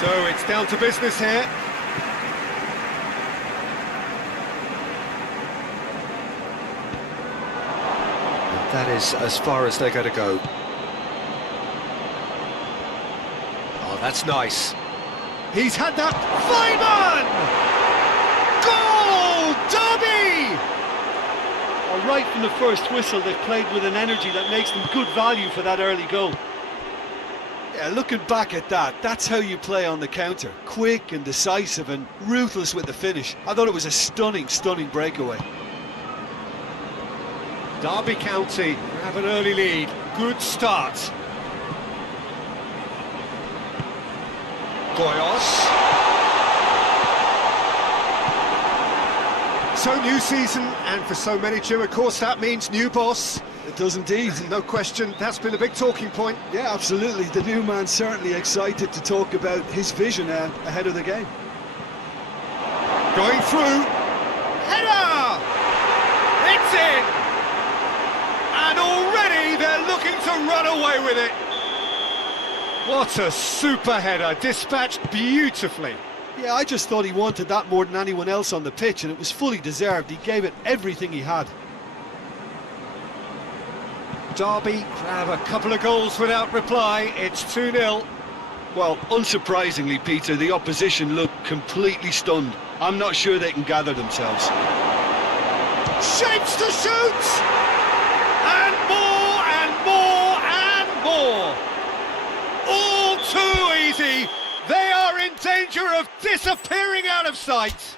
So it's down to business here. That is as far as they're going to go. Oh, that's nice. He's had that. Flyman! Goal! Derby! Well, right from the first whistle, they've played with an energy that makes them good value for that early goal. Yeah, looking back at that, that's how you play on the counter. Quick and decisive and ruthless with the finish. I thought it was a stunning, stunning breakaway. Derby County have an early lead. Good start. Goyos. So new season, and for so many too, of course, that means new boss. It does indeed. No question, that's been a big talking point. Yeah, absolutely. The new man's certainly excited to talk about his vision ahead of the game. Going through. Header! It's in! And already they're looking to run away with it. What a super header, dispatched beautifully. Yeah, I just thought he wanted that more than anyone else on the pitch, and it was fully deserved. He gave it everything he had. Derby grab a couple of goals without reply. It's 2-0. Well, unsurprisingly, Peter, the opposition looked completely stunned. I'm not sure they can gather themselves. Shapes to shoot! And more and more and more! All too easy! They are in danger of disappearing out of sight!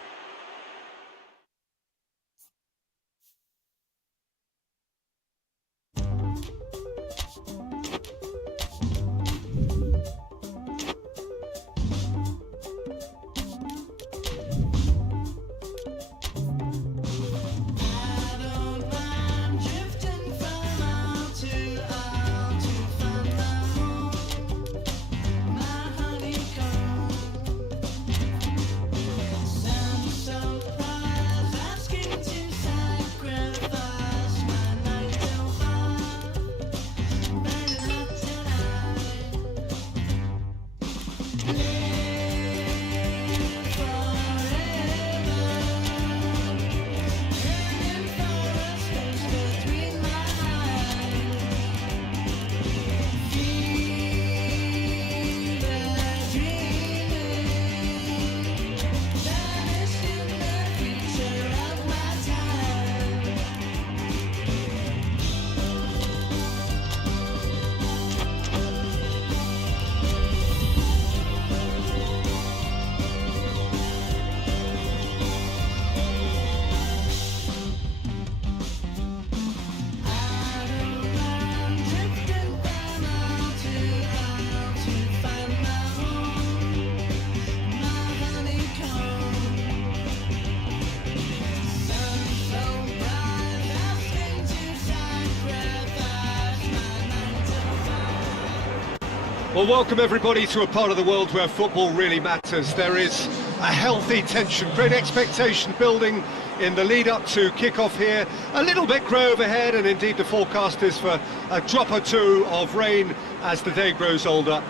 Well, welcome everybody to a part of the world where football really matters. There is a healthy tension, great expectation building in the lead up to kick-off here. A little bit grey overhead, and indeed the forecast is for a drop or two of rain as the day grows older.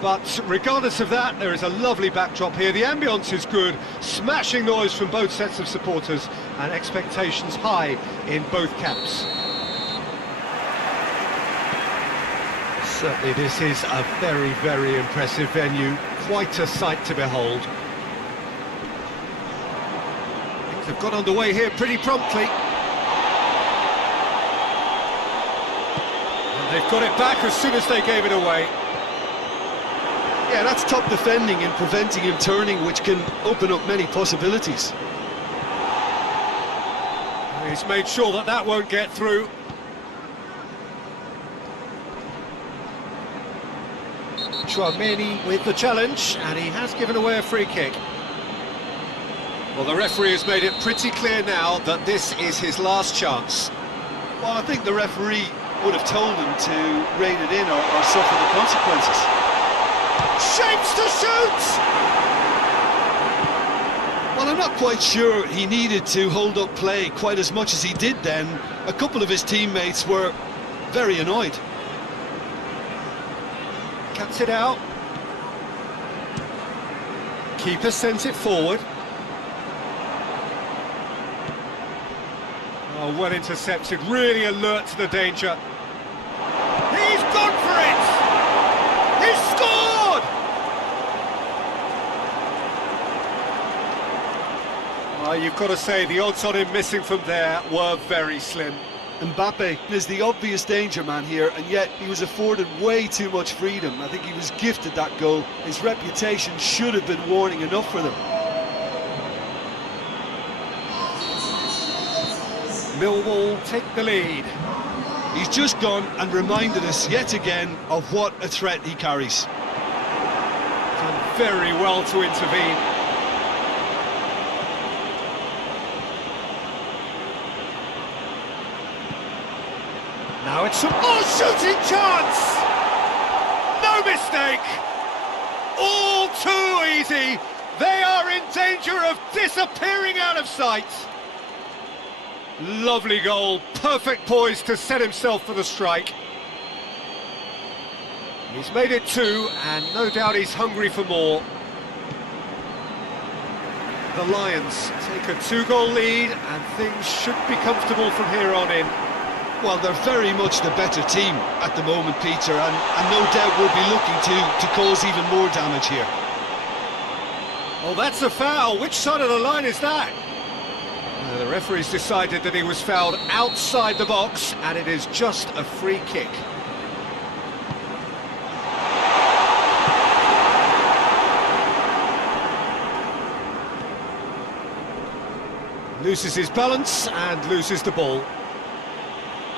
But regardless of that, there is a lovely backdrop here. The ambience is good, smashing noise from both sets of supporters, and expectations high in both camps. Certainly this is a very, very impressive venue, quite a sight to behold. Things have got underway here pretty promptly. And they've got it back as soon as they gave it away. Yeah, that's top defending and preventing him turning, which can open up many possibilities. He's made sure that that won't get through. Chouameni with the challenge, and he has given away a free kick. Well, the referee has made it pretty clear now that this is his last chance. Well, I think the referee would have told him to rein it in or suffer the consequences. Shapes to shoot! Well, I'm not quite sure he needed to hold up play quite as much as he did then. A couple of his teammates were very annoyed. Cuts it out. Keeper sends it forward. Oh, well intercepted, really alert to the danger. He's gone for it! He's scored! Well, you've got to say, the odds on him missing from there were very slim. Mbappe is the obvious danger man here, and yet he was afforded way too much freedom. I think he was gifted that goal. His reputation should have been warning enough for them. Millwall take the lead. He's just gone and reminded us yet again of what a threat he carries. Done very well to intervene. Now it's a shooting chance! No mistake! All too easy! They are in danger of disappearing out of sight! Lovely goal, perfect poise to set himself for the strike. He's made it 2, and no doubt he's hungry for more. The Lions take a 2-goal lead, and things should be comfortable from here on in. Well, they're very much the better team at the moment, Peter, and no doubt will be looking to cause even more damage here. Oh, that's a foul. Which side of the line is that? The referee's decided that he was fouled outside the box, and it is just a free kick. Loses his balance and loses the ball.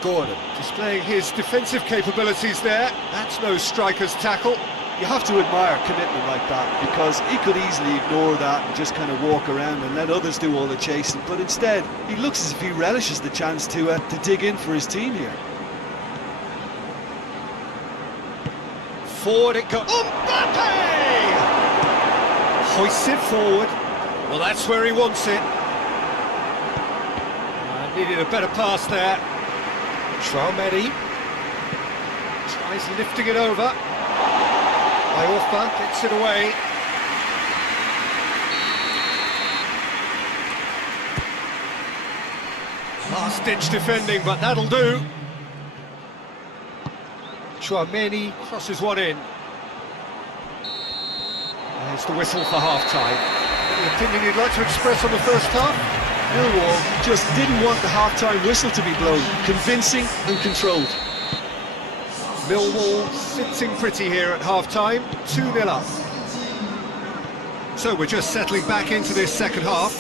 Gordon displaying his defensive capabilities there. That's no striker's tackle. You have to admire commitment like that, because he could easily ignore that and just kind of walk around and let others do all the chasing, but instead he looks as if he relishes the chance to dig in for his team here. Forward it goes. Mbappe! Hoists it forward. Well, that's where he wants it. Needed a better pass there. Traumedi tries lifting it over. Iorfa gets it away. Last-ditch defending, but that'll do. Traumedi crosses one in. There's the whistle for half-time. Any opinion you'd like to express on the first half? Millwall just didn't want the half-time whistle to be blown. Convincing and controlled. Millwall sitting pretty here at half-time, 2-0 up. So we're just settling back into this second half.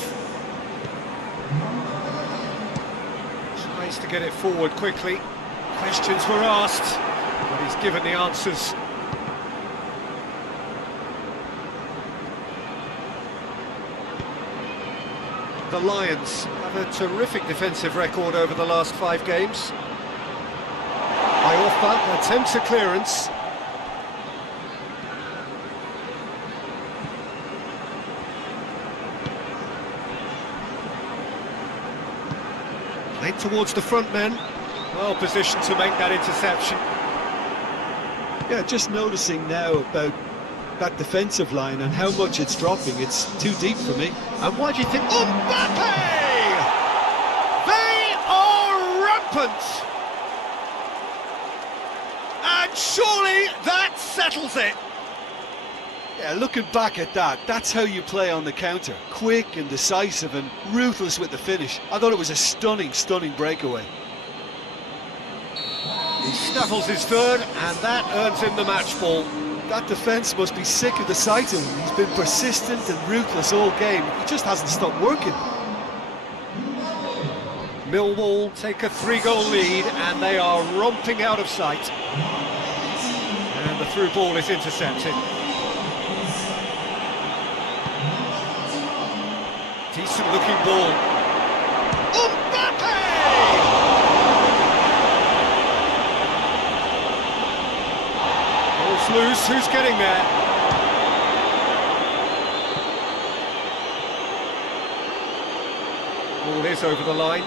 Tries to get it forward quickly. Questions were asked, but he's given the answers. The Lions have a terrific defensive record over the last 5 games. Iorfa attempts a clearance. Played towards the front men. Well positioned to make that interception. Yeah, just noticing now about that defensive line and how much it's dropping. It's too deep for me. And why do you think... Mbappe! They are rampant! And surely that settles it! Yeah, looking back at that, that's how you play on the counter. Quick and decisive and ruthless with the finish. I thought it was a stunning, stunning breakaway. He snaffles his third, and that earns him the match ball. That defence must be sick of the sight of him. He's been persistent and ruthless all game. He just hasn't stopped working. Millwall take a 3-goal lead, and they are romping out of sight. And the through ball is intercepted. Decent looking ball. Mbappe! Ball's loose, who's getting there? Ball is over the line.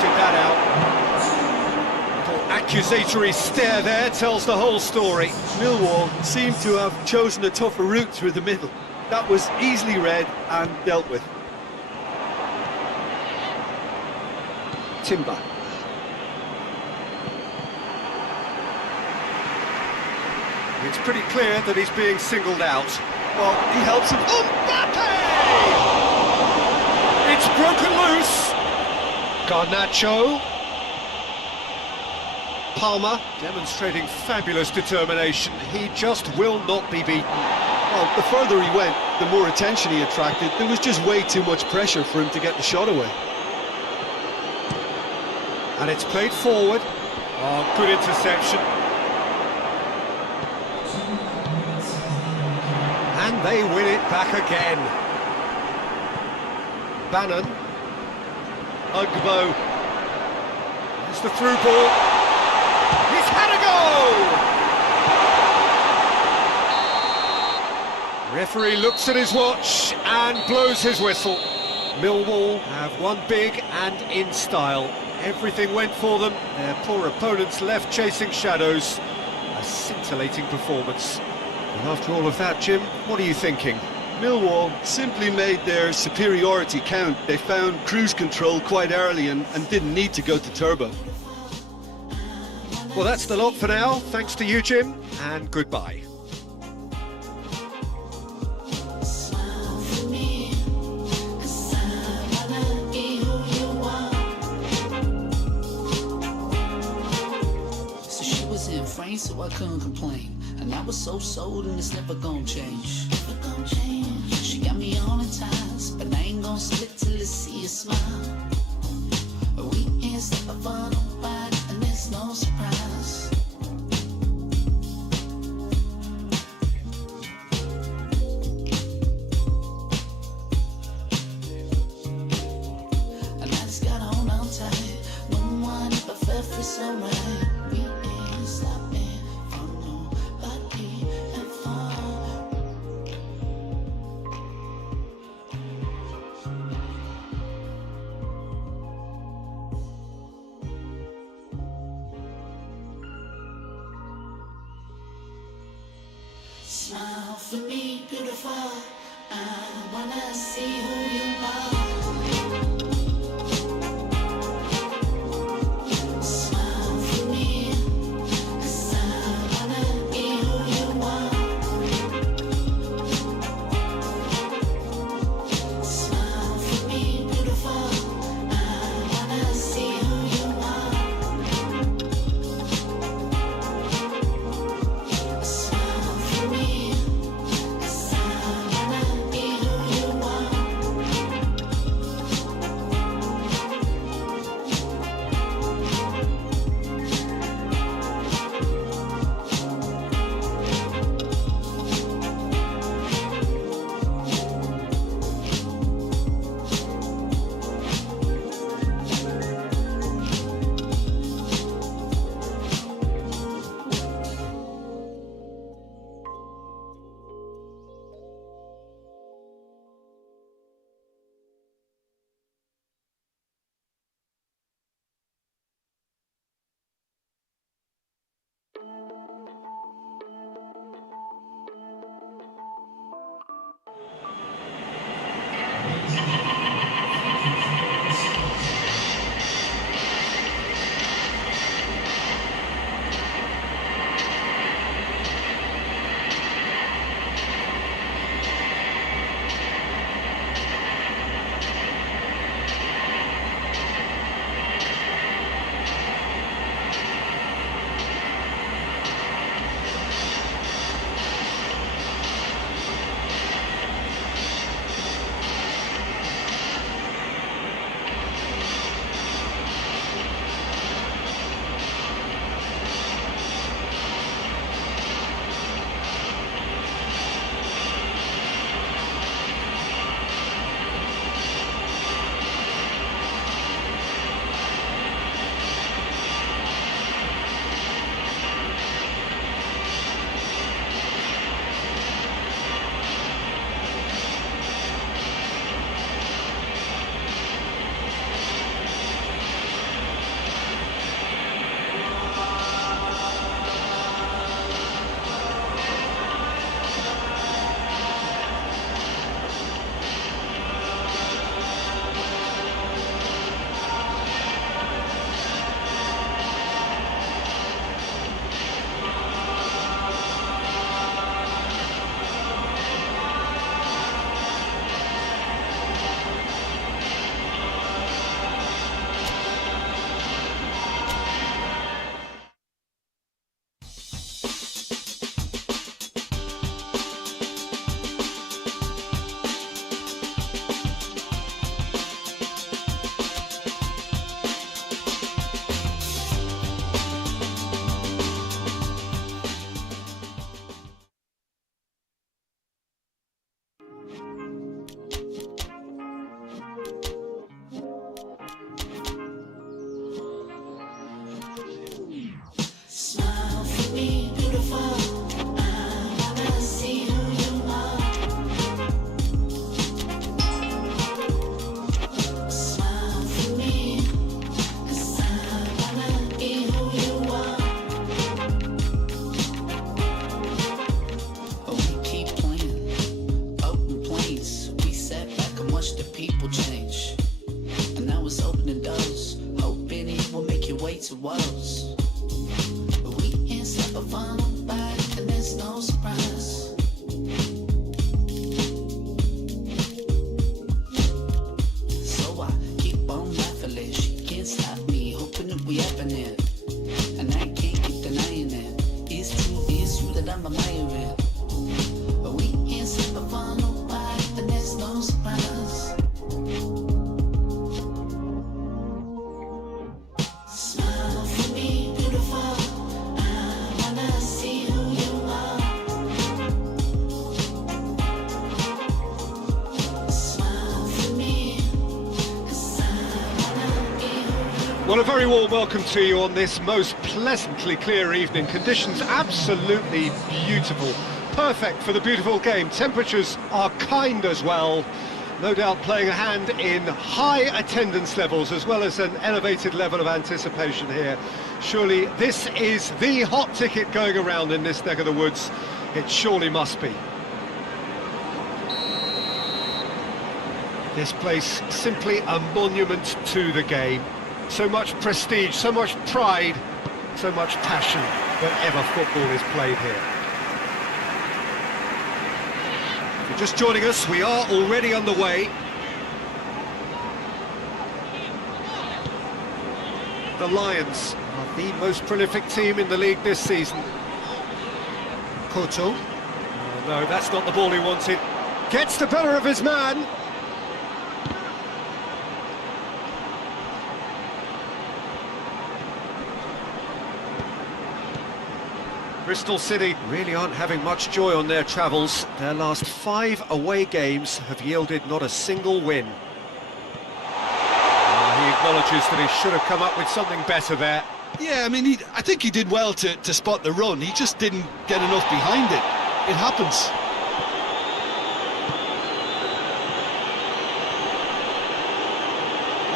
sorted that out. Little accusatory stare there tells the whole story. Millwall seemed to have chosen a tougher route through the middle. That was easily read and dealt with. Timber. It's pretty clear that he's being singled out. Well, he helps him. Mbappe! It's broken loose. Garnacho. Palmer demonstrating fabulous determination. He just will not be beaten. Well, the further he went, the more attention he attracted. There was just way too much pressure for him to get the shot away. And it's played forward. Oh, good interception. And they win it back again. Bannon. Ugbo. It's the through ball. He's had a go! Referee looks at his watch and blows his whistle. Millwall have won big and in style. Everything went for them. Their poor opponents left chasing shadows. A scintillating performance. And after all of that, Jim, what are you thinking? Millwall simply made their superiority count. They found cruise control quite early and didn't need to go to turbo. Well, that's the lot for now. Thanks to you, Jim, and goodbye. So she was in France, so I couldn't complain. And I was so sold and it's never gonna change. She got me on in ties, but I ain't gonna split till I see a smile. We ain't step up on nobody, and there's no surprise. And I just gotta hold on tight. No one ever felt free so right. We ain't stopping for nobody and fun. Smile for me, beautiful. I wanna see who you are. Smile for me, 'cause I wanna be who you are. Smile for me, beautiful. I wanna see who you are. Smile for me, 'cause I wanna be who you are. it was. But we can't stop a final bite, and there's no surprise. So I keep on laughing, she can't stop me, hoping that we happening. And I can't keep denying it. It's true that I'm admiring. But we can't stop a final bite, and there's no surprise. Smile for me, beautiful. I wanna see who you are. Smile for me, 'cause I wanna be who you are. Well, a very warm welcome to you on this most pleasantly clear evening. Conditions absolutely beautiful. Perfect for the beautiful game. Temperatures are kind as well. No doubt playing a hand in high attendance levels as well as an elevated level of anticipation here. Surely this is the hot ticket going around in this neck of the woods. It surely must be. This place simply a monument to the game. So much prestige, so much pride, so much passion whenever football is played here. If you're just joining us, we are already underway. The Lions are the most prolific team in the league this season. Koto. Oh, no, that's not the ball he wanted. Gets the better of his man. Bristol City really aren't having much joy on their travels. Their last 5 away games have yielded not a single win. He acknowledges that he should have come up with something better there. Yeah, I mean, I think he did well to spot the run. He just didn't get enough behind it. It happens.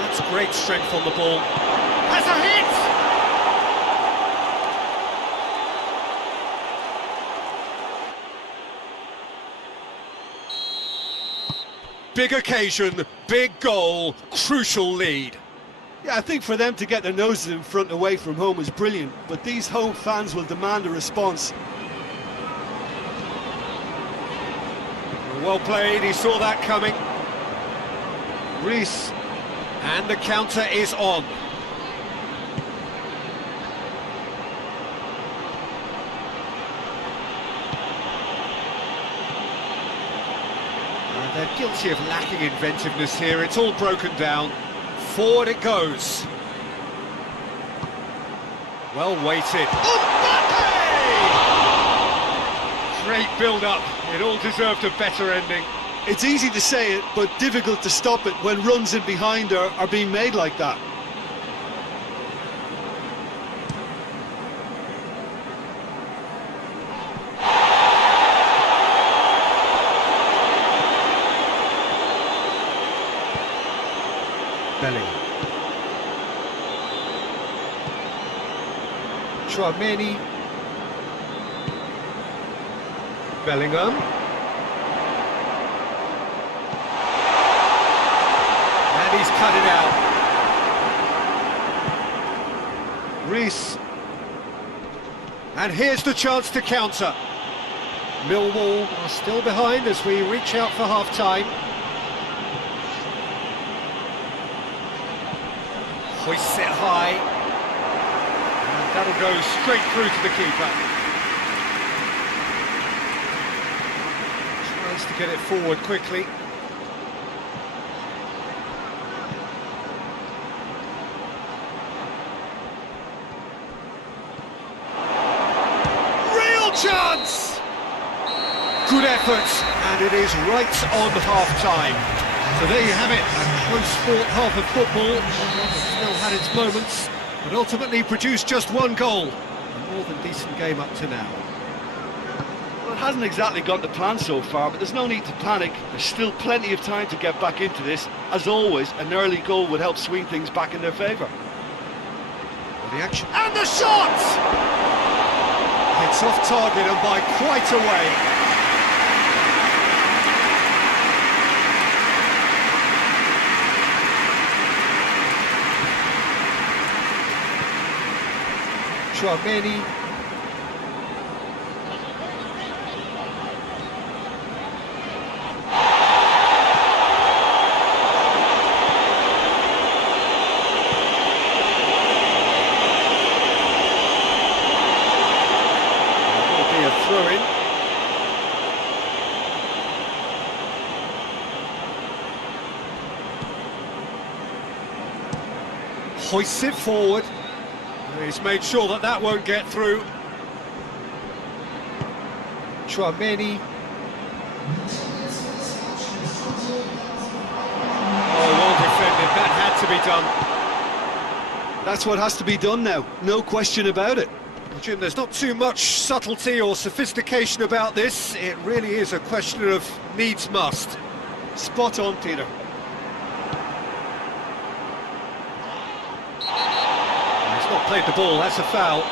That's great strength on the ball. Has a hit! Big occasion, big goal, crucial lead. Yeah, I think for them to get their noses in front away from home is brilliant, but these home fans will demand a response. Well played, he saw that coming. Reese, and the counter is on. They're guilty of lacking inventiveness here. It's all broken down. Forward it goes. Well weighted. Great build-up. It all deserved a better ending. It's easy to say it, but difficult to stop it when runs in behind are being made like that. Chouameni. Bellingham. And he's cut it out. Reese. And here's the chance to counter. Millwall are still behind as we reach out for half-time. Hoists it high. And that'll go straight through to the keeper. Tries to get it forward quickly. Real chance! Good effort, and it is right on half-time. So there you have it, a close-fought half of football. Still had its moments, but ultimately produced just one goal. A more than decent game up to now. Well, it hasn't exactly gone to plan so far, but there's no need to panic. There's still plenty of time to get back into this. As always, an early goal would help swing things back in their favour. Well, the action and the shot! It's off target and by quite a way. Chouameni. Throw-in. Hoists it forward. He's made sure that that won't get through. Chouameni. Oh, well defended. That had to be done. That's what has to be done now, no question about it. Jim, there's not too much subtlety or sophistication about this. It really is a question of needs must. Spot on, Peter. He's not played the ball, that's a foul.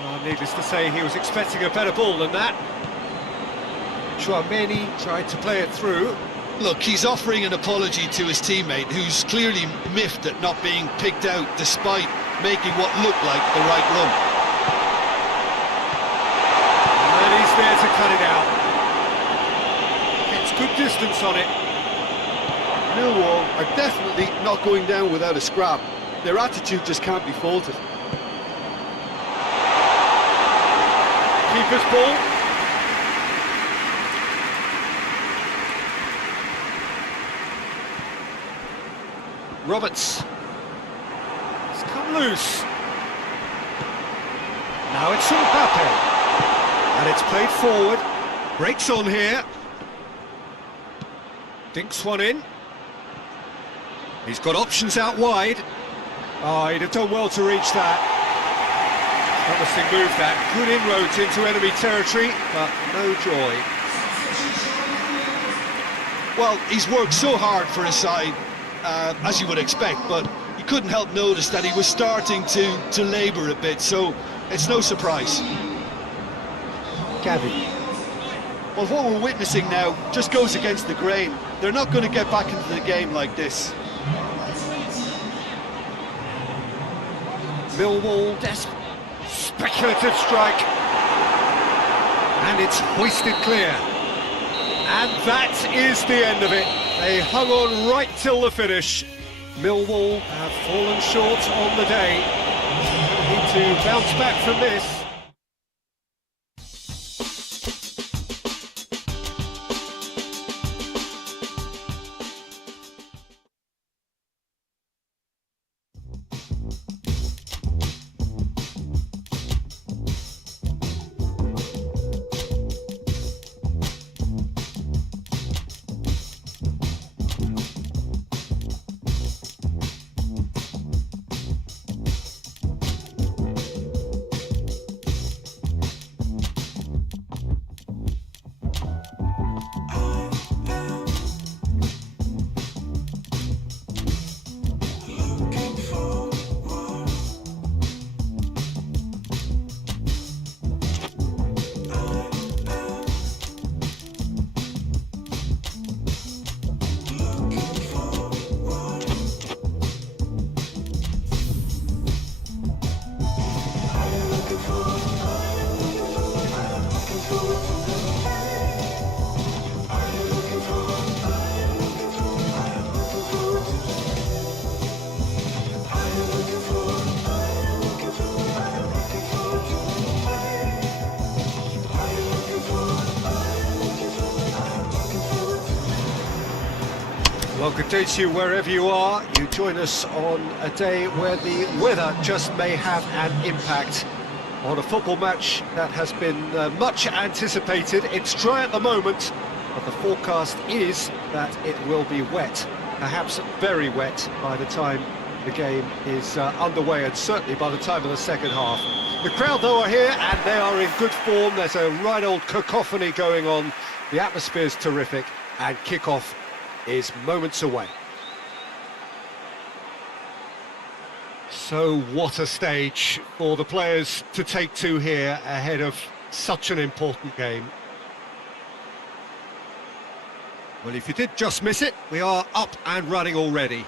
Well, needless to say, he was expecting a better ball than that. Chouameni tried to play it through. Look, he's offering an apology to his teammate, who's clearly miffed at not being picked out despite making what looked like the right run. And he's there to cut it out. Gets good distance on it. Millwall are definitely not going down without a scrap. Their attitude just can't be faulted. Keeper's ball. Roberts. It's come loose. Now it's Mbappe. And it's played forward. Breaks on here. Dinks one in. He's got options out wide. Oh, he'd have done well to reach that. Promising move that. Good inroads into enemy territory, but no joy. Well, he's worked so hard for his side, as you would expect, but you couldn't help notice that he was starting to labour a bit, so it's no surprise. Gavin. Well, what we're witnessing now just goes against the grain. They're not going to get back into the game like this. Millwall, speculative strike. And it's hoisted clear. And that is the end of it. They hung on right till the finish. Millwall have fallen short on the day. Need to bounce back from this. Well, good day to you wherever you are. You join us on a day where the weather just may have an impact on a football match that has been much anticipated. It's dry at the moment, but the forecast is that it will be wet, perhaps very wet by the time the game is underway, and certainly by the time of the second half. The crowd, though, are here, and they are in good form. There's a right old cacophony going on. The atmosphere's terrific, and kick-off is moments away. So what a stage for the players to take to here ahead of such an important game. Well, if you did just miss it, we are up and running already.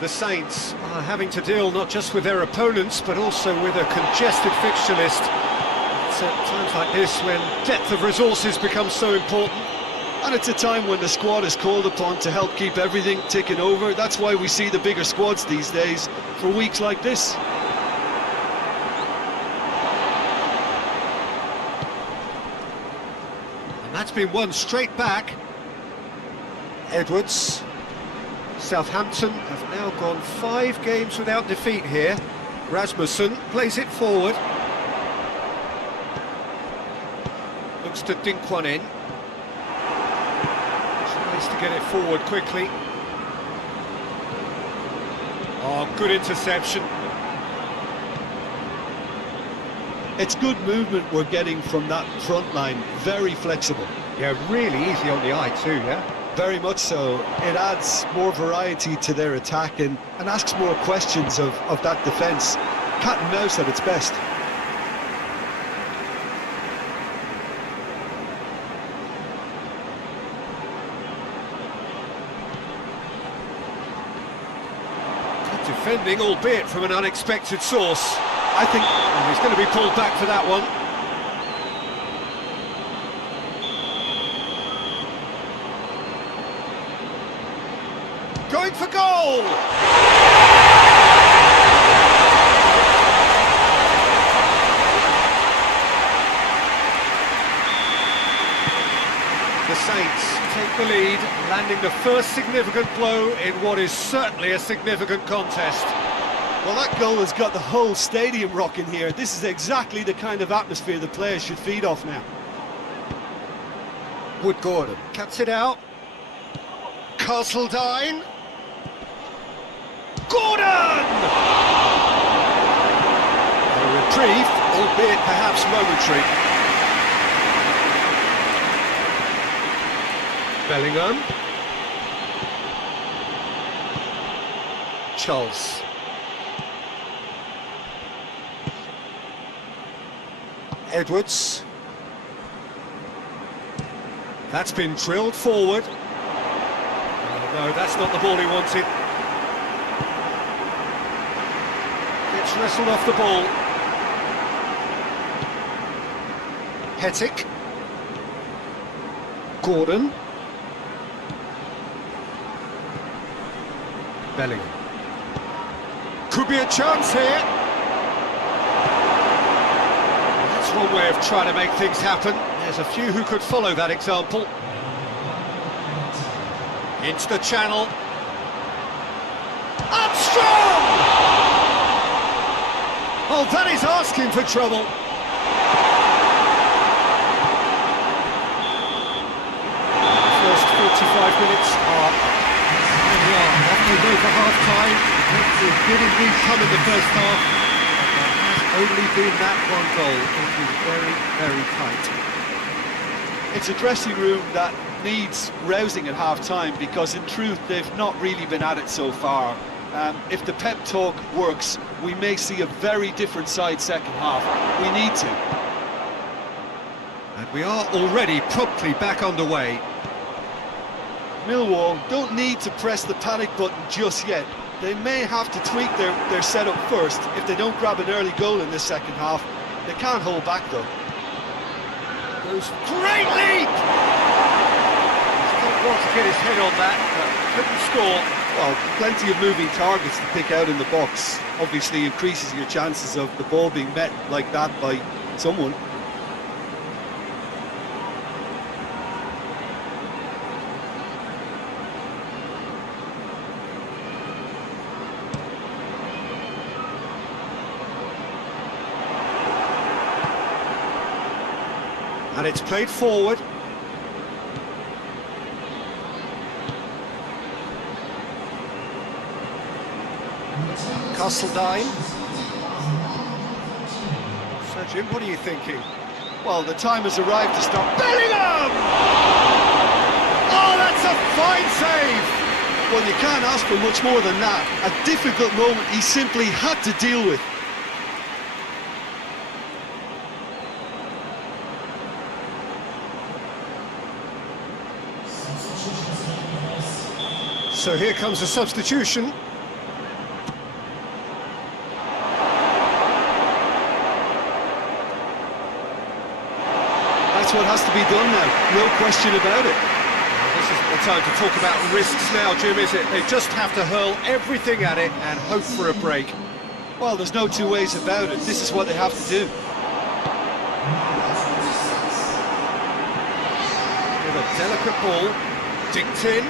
The Saints are having to deal not just with their opponents, but also with a congested fixture list. It's at times like this when depth of resources becomes so important. And it's a time when the squad is called upon to help keep everything ticking over. That's why we see the bigger squads these days for weeks like this. And that's been won straight back. Edwards. Southampton have now gone 5 games without defeat here. Rasmussen plays it forward. Looks to dink one in. Tries to get it forward quickly. Oh, good interception. It's good movement we're getting from that front line. Very flexible. Yeah, really easy on the eye too, yeah? Very much so. It adds more variety to their attack and asks more questions of that defence. Cat and mouse at its best. Good defending, albeit from an unexpected source. I think He's going to be pulled back for that one. Going for goal! The Saints take the lead, landing the first significant blow in what is certainly a significant contest. Well, that goal has got the whole stadium rocking here. This is exactly the kind of atmosphere the players should feed off now. Wood Gordon cuts it out. Castledine. Gordon! A reprieve, albeit perhaps momentary. Bellingham. Charles. Edwards. That's been drilled forward. Oh, no, that's not the ball he wanted. Gets wrestled off the ball. Hettick. Gordon. Bellingham. Could be a chance here. That's one way of trying to make things happen. There's a few who could follow that example. Into the channel. Armstrong! Oh, that is asking for trouble. The first 45 minutes are up. Here we are, off we go for half-time. It did indeed come in the first half. But there has only been that one goal. It is very, very tight. It's a dressing room that needs rousing at half-time because in truth they've not really been at it so far. If the pep talk works, we may see a very different side second half. We need to. And we are already promptly back underway. Millwall don't need to press the panic button just yet. They may have to tweak their setup first if they don't grab an early goal in this second half. They can't hold back though. Goes great leap! Still wants to get his head on that, but couldn't score. Well, plenty of moving targets to pick out in the box. Obviously increases your chances of the ball being met like that by someone. And it's played forward. Castledine. So Jim, what are you thinking? Well, the time has arrived to stop. Bellingham! Oh, that's a fine save! Well, you can't ask for much more than that. A difficult moment he simply had to deal with. So here comes a substitution. That's what has to be done now, no question about it. This isn't the time to talk about risks now, Jim, is it? They just have to hurl everything at it and hope for a break. Well, there's no two ways about it. This is what they have to do. With a delicate ball, dinked in.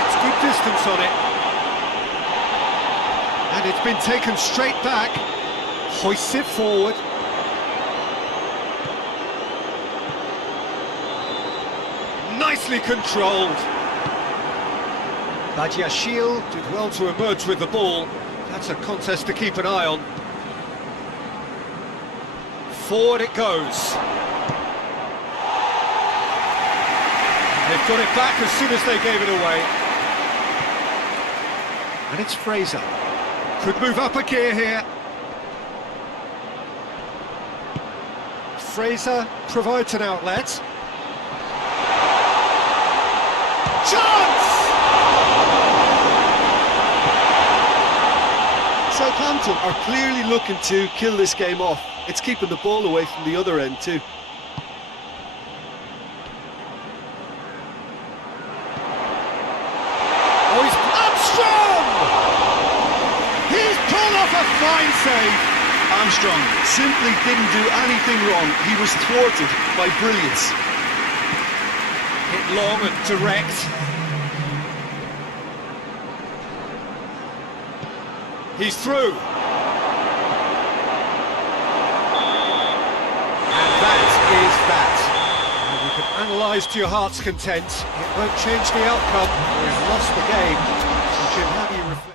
Gets good distance on it. And it's been taken straight back. Hoists it forward. Nicely controlled. Badiashile did well to emerge with the ball. That's a contest to keep an eye on. Forward it goes. They've got it back as soon as they gave it away. And it's Fraser. Could move up a gear here. Fraser provides an outlet. Chance! Southampton are clearly looking to kill this game off. It's keeping the ball away from the other end too. Oh, he's Armstrong! He's pulled off a fine save. Armstrong simply didn't do anything wrong. He was thwarted by brilliance. Hit long and direct. He's through. And that is that. And you can analyse to your heart's content. It won't change the outcome. We've lost the game. So Jim, how do you reflect?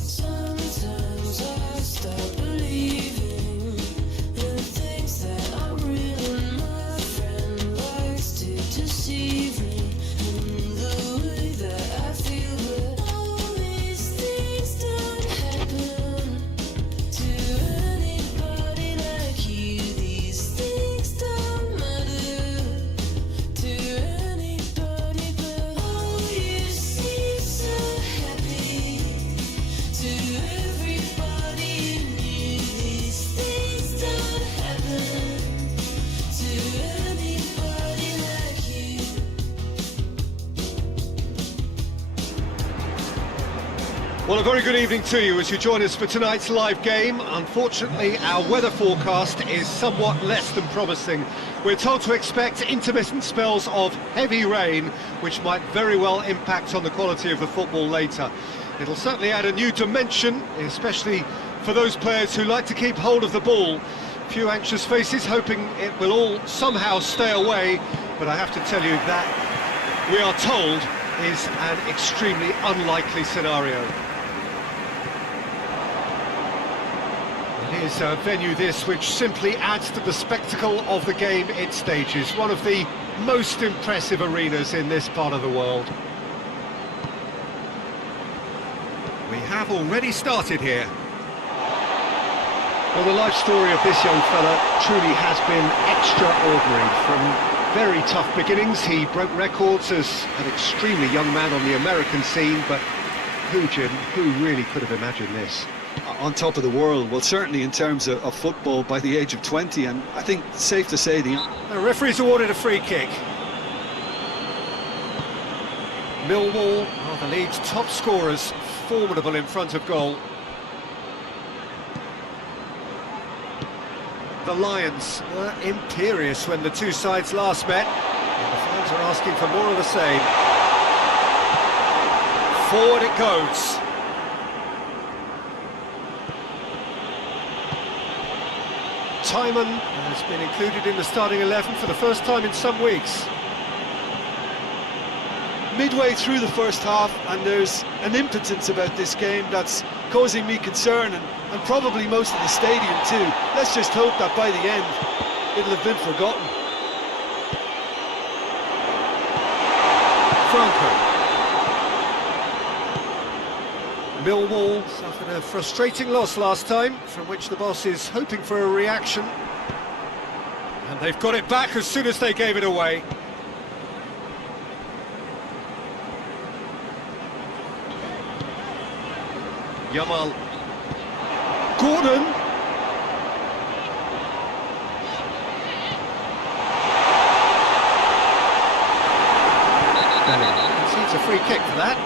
Sometimes I stop believing in things that are real, and my friend likes to deceive me in the way that I feel. But all these things don't happen to anybody like you. These things don't matter to anybody, but oh, you seem so happy. To everybody new, these things don't happen to anybody like you. Well, a very good evening to you as you join us for tonight's live game. Unfortunately, our weather forecast is somewhat less than promising. We're told to expect intermittent spells of heavy rain, which might very well impact on the quality of the football later. It'll certainly add a new dimension, especially for those players who like to keep hold of the ball. Few anxious faces hoping it will all somehow stay away, but I have to tell you that we are told is an extremely unlikely scenario. It is a venue this which simply adds to the spectacle of the game it stages, one of the most impressive arenas in this part of the world. We have already started here. Well, the life story of this young fella truly has been extraordinary. From very tough beginnings, he broke records as an extremely young man on the American scene, but who, Jim, who really could have imagined this? On top of the world, well, certainly in terms of football by the age of 20, and I think it's safe to say the referee's awarded a free kick. Millwall are the league's top scorers, formidable in front of goal. The Lions were imperious when the two sides last met, and the fans are asking for more of the same. Forward it goes. Timon has been included in the starting 11 for the first time in some weeks. midway through the first half, and there's an impotence about this game that's causing me concern, and probably most of the stadium too. Let's just hope that by the end it'll have been forgotten. Franco. Millwall suffered a frustrating loss last time, from which the boss is hoping for a reaction. And they've got it back as soon as they gave it away. Yamal. Gordon. Concedes a free kick for that.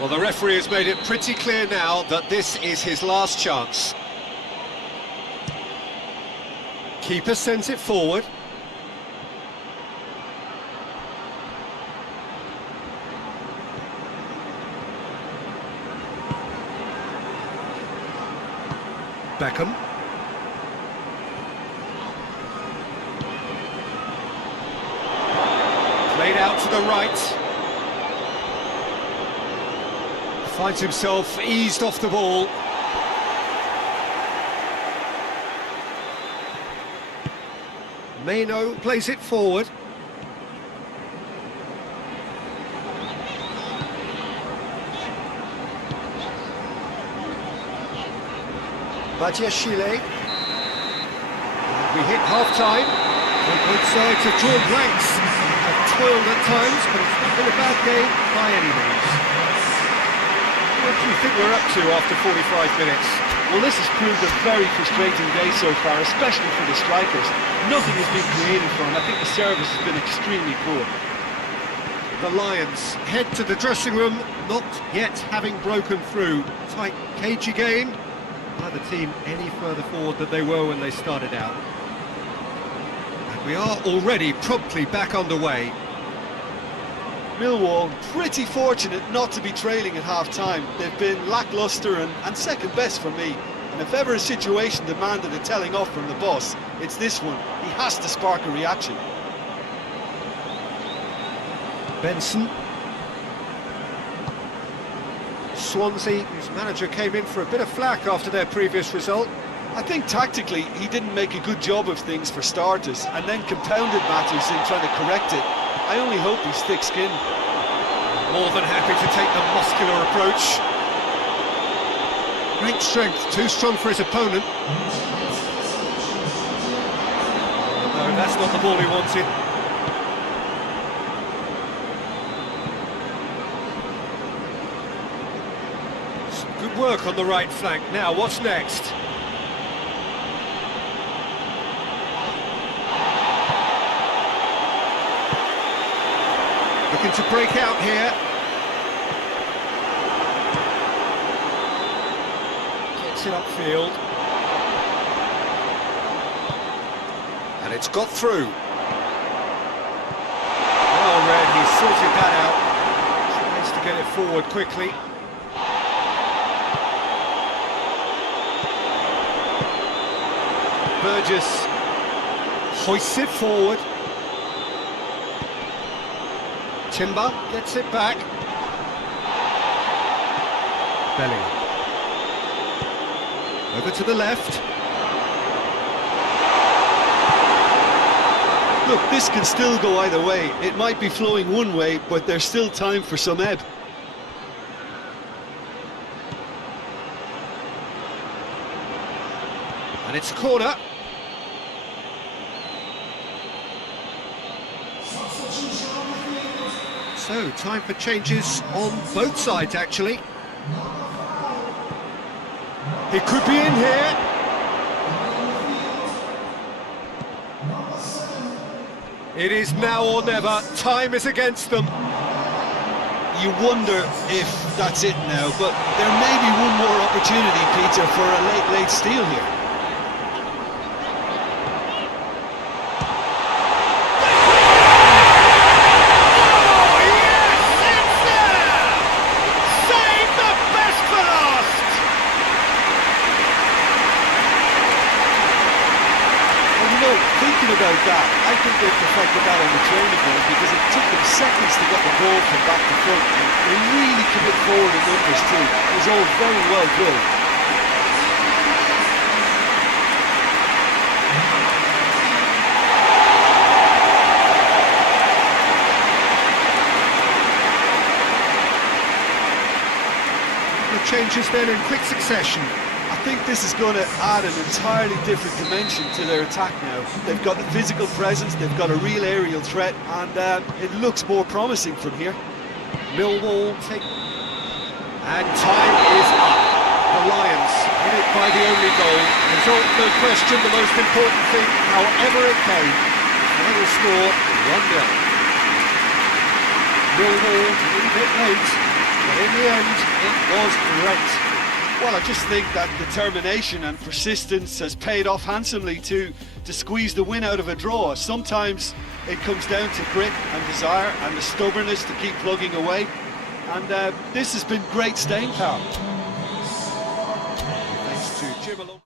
Well, the referee has made it pretty clear now that this is his last chance. Keeper sends it forward. Beckham. Played out to the right. Finds himself eased off the ball. Meno plays it forward. Badiashile. We hit half-time. Both sides have drawn blanks. Have toiled at times, but it's not been a bad game by any means. What do you think we're up to after 45 minutes? Well, this has proved a very frustrating day so far, especially for the strikers. Nothing has been created for them. I think the service has been extremely poor. The Lions head to the dressing room, not yet having broken through. Tight, cagey game. Neither team any further forward than they were when they started out. And we are already promptly back underway. Millwall pretty fortunate not to be trailing at half-time. They've been lacklustre and second best for me. And if ever a situation demanded a telling off from the boss, it's this one. He has to spark a reaction. Benson. Swansea, whose manager came in for a bit of flack after their previous result. I think tactically he didn't make a good job of things for starters, and then compounded matters in trying to correct it. I only hope he's thick-skinned. More than happy to take the muscular approach. Great strength, too strong for his opponent. No, that's not the ball he wanted. Some good work on the right flank. Now, what's next? Looking to break out here. Gets it upfield. And it's got through. Well read, he sorted that out. Tries to get it forward quickly. Burgess hoists it forward. Timber gets it back. Bellingham. Over to the left. Look, this can still go either way. It might be flowing one way, but there's still time for some ebb. And it's a corner. So, time for changes on both sides, actually. He could be in here. It is now or never. Time is against them. You wonder if that's it now, but there may be one more opportunity, Peter, for a late steal here. Thinking about that, I think they perfected that on the training ground because it took them seconds to get the ball from back to front. And they really commit forward in numbers too. It was all very well drilled. changes then in quick succession. I think this is going to add an entirely different dimension to their attack now. They've got the physical presence, they've got a real aerial threat, and it looks more promising from here. Millwall take... And time is up. The Lions win it by the only goal. Result, no question, the most important thing, however it came. Final score, 1-0. Millwall a little bit late, but in the end, it was great. Well, I just think that determination and persistence has paid off handsomely to squeeze the win out of a draw. Sometimes it comes down to grit and desire and the stubbornness to keep plugging away. And this has been great staying power. Thanks to Jim along.